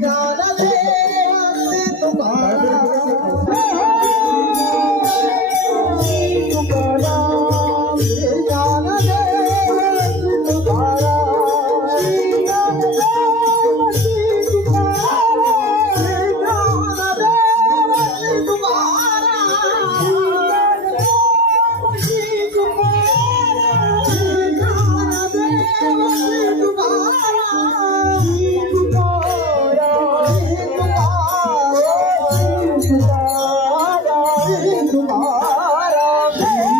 God. Yeah.